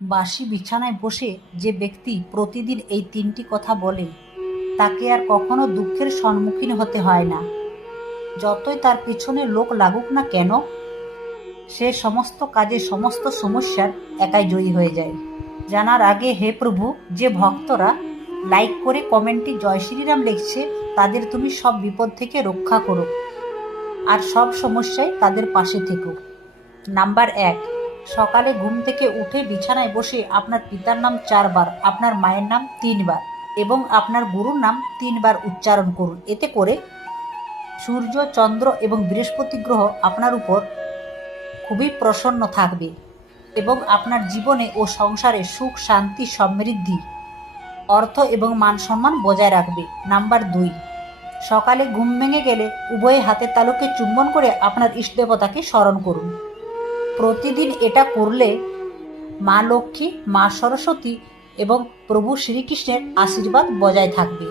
বাসি বিছানায় বসে যে ব্যক্তি প্রতিদিন এই ৩টি কথা বলে তাকে আর কখনো দুঃখের সম্মুখীন হতে হয় না। যতই তার পিছনে লোক লাগুক না কেন, সে সমস্ত কাজে সমস্ত সমস্যার একাই জয়ী হয়ে যায়। জানার আগে হে প্রভু, যে ভক্তরা লাইক করে কমেন্টে জয় শ্রীরাম লিখছে তাদের তুমি সব বিপদ থেকে রক্ষা করো আর সব সমস্যায় তাদের পাশে থেকো। নাম্বার ১, সকালে ঘুম থেকে উঠে বিছানায় বসে আপনার পিতার নাম ৪ বার, আপনার মায়ের নাম ৩ বার এবং আপনার গুরুর নাম ৩ বার উচ্চারণ করুন। এতে করে সূর্য, চন্দ্র এবং বৃহস্পতি গ্রহ আপনার উপর খুবই প্রসন্ন থাকবে এবং আপনার জীবনে ও সংসারে সুখ, শান্তি, সমৃদ্ধি, অর্থ এবং মান সম্মান বজায় রাখবে। নাম্বার ২, সকালে ঘুম ভেঙে গেলে উভয় হাতের তালুকে চুম্বন করে আপনার ইষ্টদেবতাকে স্মরণ করুন। প্রতিদিন এটা করলে মা লক্ষ্মী, মা সরস্বতী এবং প্রভু শ্রীকৃষ্ণের আশীর্বাদ বজায় থাকবে।